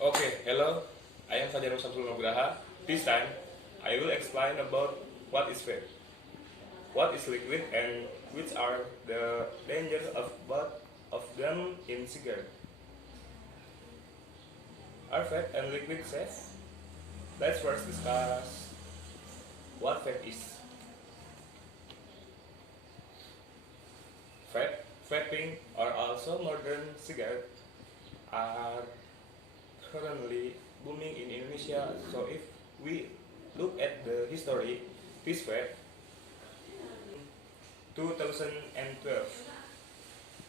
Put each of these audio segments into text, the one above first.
Okay, hello. I am Fajar Samsul Nugraha. This time, I will explain about what is vape, what is liquid, and which are the dangers of both of them in cigarette. Are vape and liquid safe? Let's first discuss what vape is. Vaping, or also modern cigarette, are currently booming in Indonesia. So if we look at the history, this vape 2012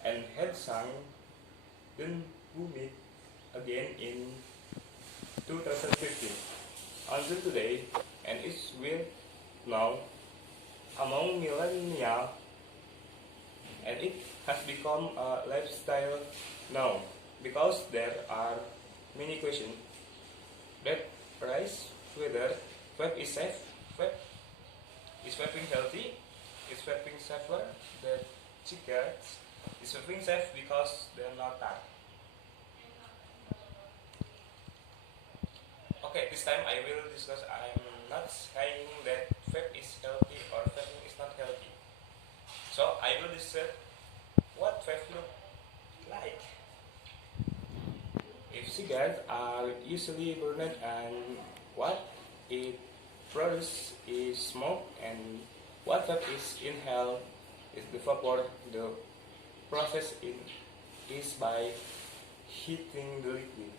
and had sung then booming again in 2015 until today, and it's well known among millennials, and it has become a lifestyle now because there are many questions that arise whether vape is safe, vape is vaping healthy, is vaping safer than cigarettes, is vaping safe because they're not tar. Okay, this time I will discuss. I'm not saying that vape is healthy or vaping is not healthy. So I will discuss what vape look like. If cigarettes are usually burned and what it produces is smoke, and what vape is inhaled is the vapor. The process is by heating the liquid.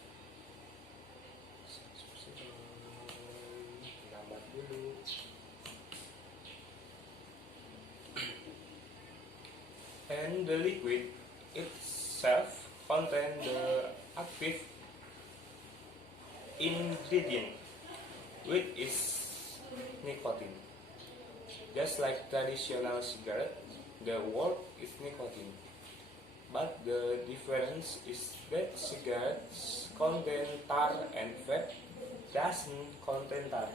And the liquid itself contains the active ingredient, which is nicotine. Just like traditional cigarette, the word is nicotine. But the difference is that cigarettes contain tar and vape doesn't contain tar.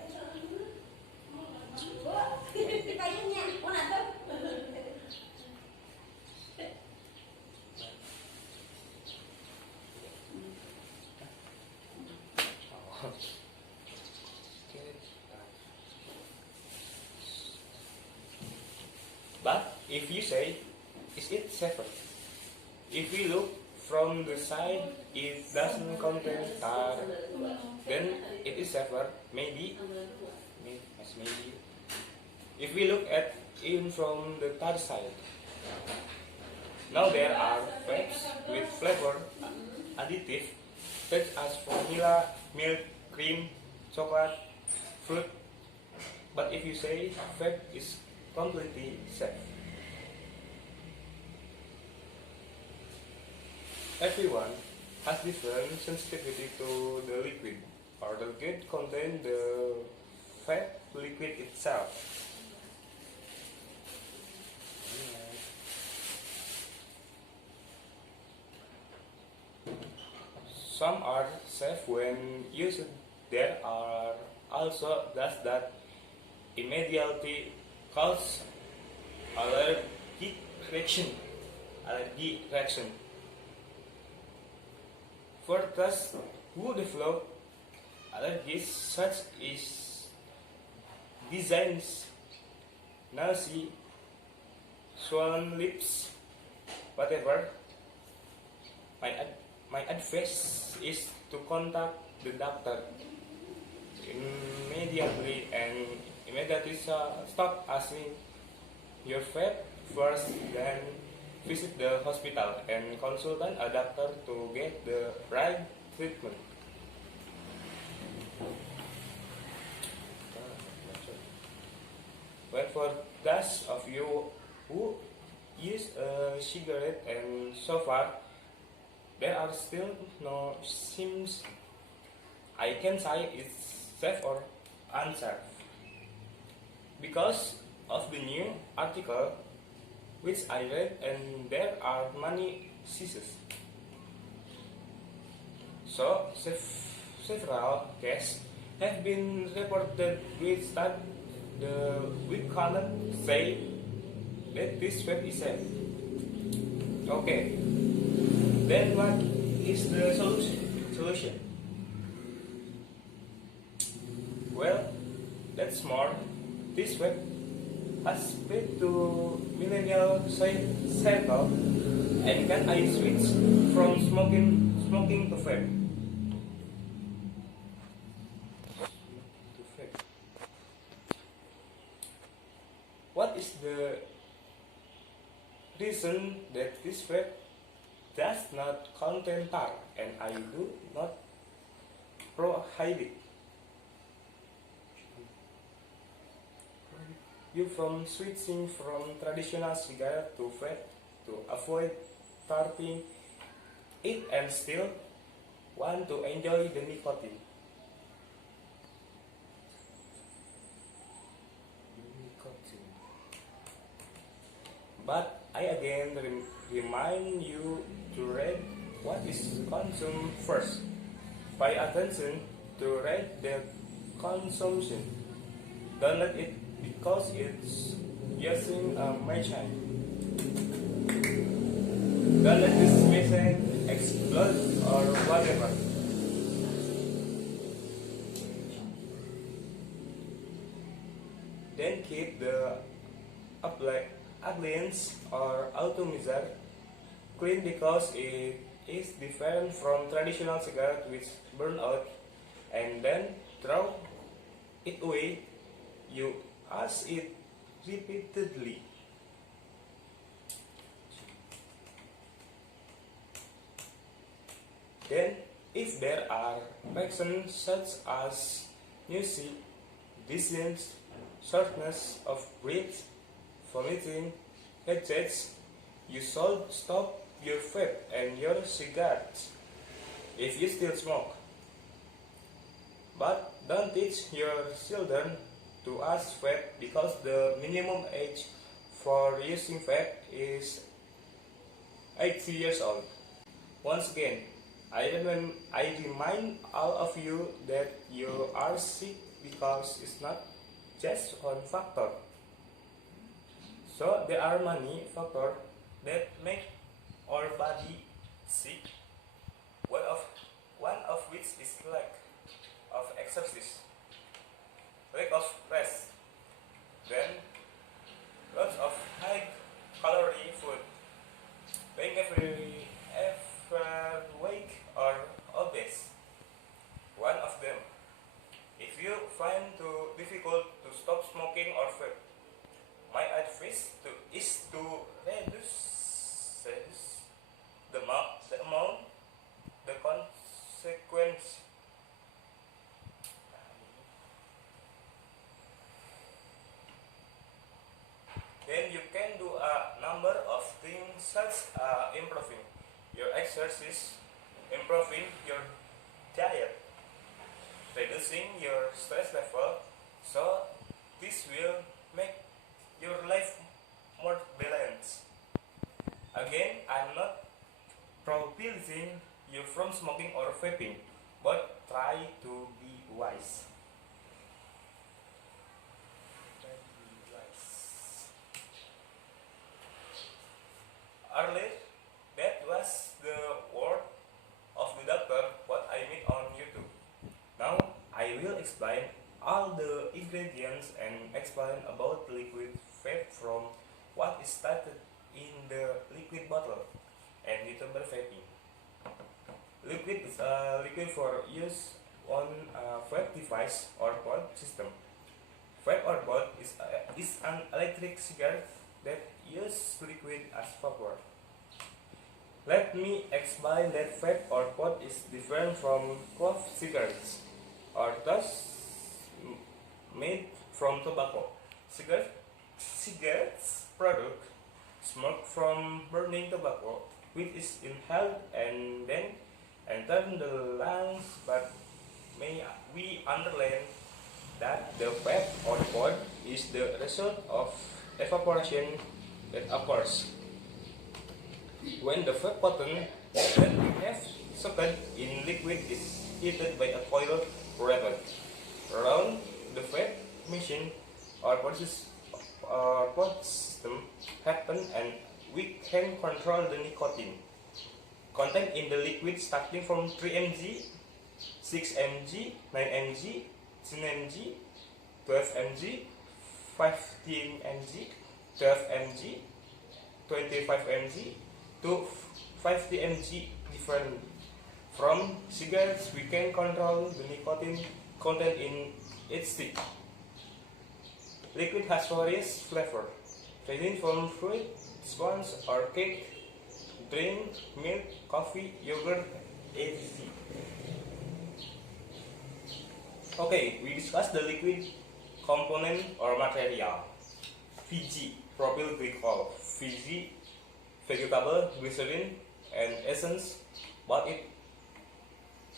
But if you say, is it safer? If we look from the side, it doesn't contain tar, then it is safer. Maybe. If we look at it from the tar side, now there are vapes with flavor additive such as vanilla, milk, cream, chocolate, fruit. But if you say vape is completely safe, everyone has different sensitivity to the liquid, or the liquid contain the vape liquid itself. Some are safe when used. There are also those that immediately cause allergic reaction. For those who develop allergies such as dizziness, nausea, swollen lips, whatever, my advice is to contact the doctor immediately and immediately stop asking your vape first, then visit the hospital and consult a doctor to get the right treatment. But for those of you who use a cigarette and so far there are still no symptoms, I can say it's safe or unsafe because of the new article which I read, and there are many cases. So several cases have been reported which that we cannot say that this vape is safe. Okay, then what is the solution? This web has spread to millennial circle and can I switch from smoking to vape? What is the reason that this vape does not contain tar and I do not prohibit you from switching from traditional cigarette to vape to avoid tarting it and still want to enjoy the nicotine? But I again remind you to read what is consumed first. Pay attention to read the consumption. Don't let it because it's using a machine. Don't let this machine explode or whatever. Then keep the appliance or automizer clean because it is different from traditional cigarette which burn out and then throw it away. You ask it repeatedly. Then, if there are reactions such as nausea, dizziness, shortness of breath, vomiting, headaches, you should stop your vape and your cigarettes if you still smoke. But don't teach your children to ask vape because the minimum age for using vape is 80 years old. Once again, I remind all of you that you are sick because it's not just one factor. So there are many factors that make our body sick. One of which is lack of exercise, lack of rest, then lots of high calorie food, being every week or obese. One of them. If you find too difficult to stop smoking or vape, my advice is to reduce the amount, the consequence. Then you can do a number of things such as improving your exercise, improving your diet, reducing your stress level, so this will make your life more balanced. Again, I'm not prohibiting you from smoking or vaping, but try to be wise. Earlier, that was the word of the doctor what I mean on YouTube. Now I will explain all the ingredients and explain about liquid vape from what is started in the liquid bottle and returnable vaping. Liquid is a liquid for use on a vape device or pod system. Vape or pod is an electric cigarette that uses liquid as vapor. Let me explain that vape or pod is different from cloth cigarettes or thus made from tobacco. Cigarettes product smoke from burning tobacco, which is inhaled and then enter the lungs, but we underline that the vape or pod is the result of evaporation that occurs when the vape button that we have soaked in liquid is heated by a coil wrapped around the vape machine or pod system happen, and we can control the nicotine content in the liquid starting from 3 mg, 6 mg, 9 mg, 10 mg, 12 mg, 15 mg, 12 mg, 25 mg to 50 mg different. From cigarettes, we can control the nicotine content in each stick. Liquid has various flavors, ranging from fruit, sponge or cake, drink, milk, coffee, yogurt, etc. Okay, we discussed the liquid component or material. VG, propyl glycol, VG, vegetable glycerin, and essence, but it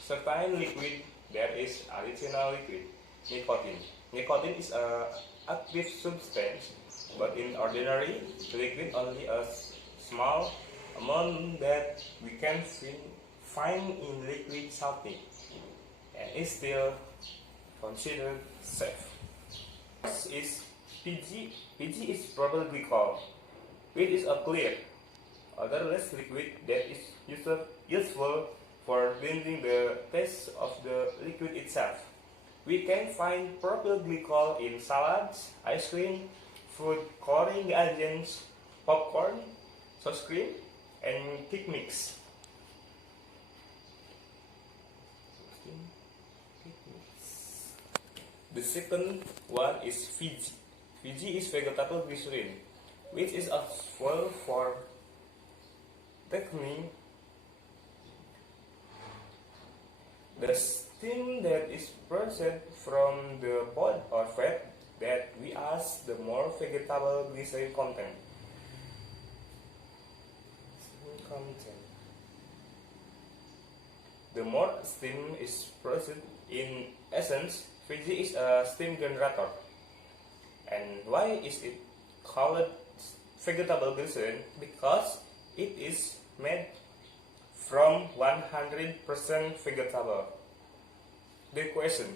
certain liquid there is additional liquid, nicotine. Nicotine is a active substance, but in ordinary liquid only a small amount that we can find in liquid something, and is still considered safe. First is PG. PG is propyl glycol, which is a clear, odorless liquid that is useful for cleansing the taste of the liquid itself. We can find propyl glycol in salads, ice cream, food coloring agents, popcorn, sauce cream, and cake mix. The second one is VG. VG is vegetable glycerin, which is useful for thickening the steam that is present from the pot or fat that we ask the more vegetable glycerin content. The more steam is present in essence, VG is a steam generator. And why is it called vegetable glycerin? Because it is made from 100% vegetable. The question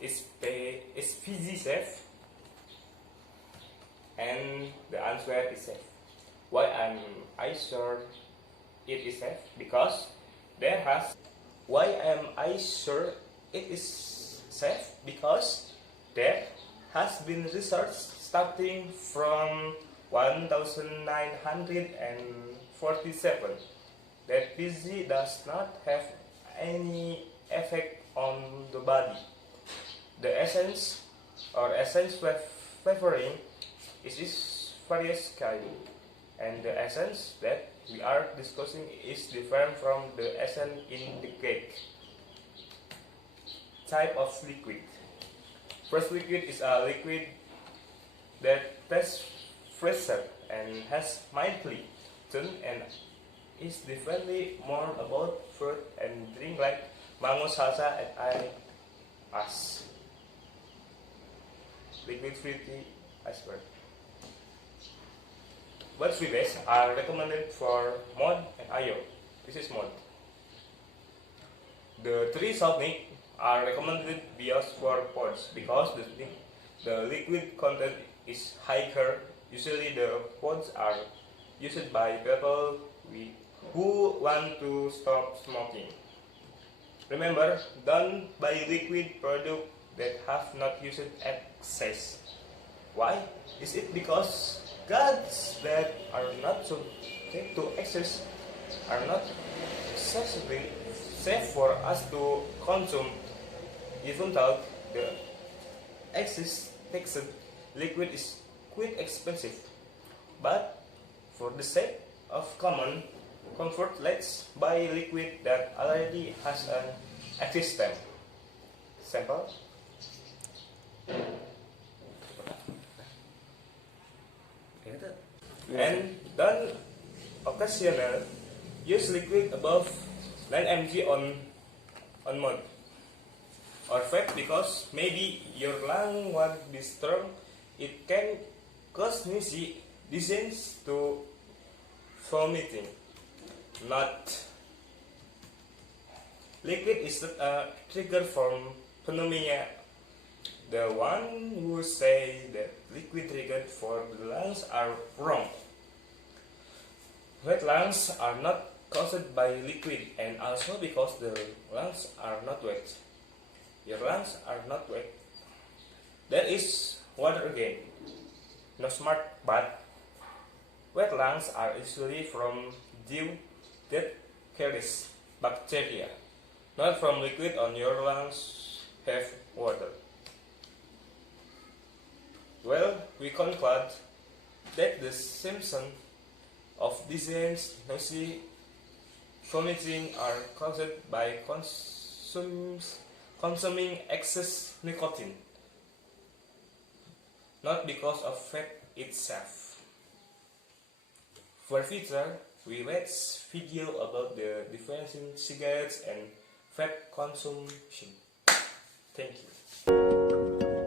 is VG safe? And the answer is safe. Why am I sure it is safe? Because why am I sure it is safe? Because there has been research starting from 1947 that VG does not have any effect on the body. The essence flavoring is various kind, and the essence that we are discussing is different from the essence in the cake. Type of liquid. First liquid is a liquid that tastes fresher and has mildly tone and is definitely more about fruit and drink like mango salsa and ice. Liquid fruity iceberg. But freebies are recommended for mod and IO. This is mod. The three techniques are recommended bios for pods because the liquid content is higher. Usually the pods are used by people who want to stop smoking. Remember, don't buy liquid products that have not used excess. Why? Is it because goods that are not subject to excess are not excessively safe for us to consume, even though the excess liquid is quite expensive? But for the sake of common comfort, let's buy liquid that already has an existence. Sample. And don't occasionally use liquid above 9 mg on mode or fat because maybe your lung won't be strong. It can cause disease to vomiting. Not liquid is not a trigger for pneumonia. The one who say that liquid triggered for the lungs are wrong. Wet lungs are not caused by liquid, and also because the lungs are not wet. Your lungs are not wet. There is Water again. No smart, but wet lungs are usually from dew that carries bacteria, not from liquid on your lungs have water. Well, we conclude that the symptoms of dizziness, nausea, vomiting are caused by consuming excess nicotine, not because of fat itself. For future, we watch video about the difference in cigarettes and fat consumption. Thank you.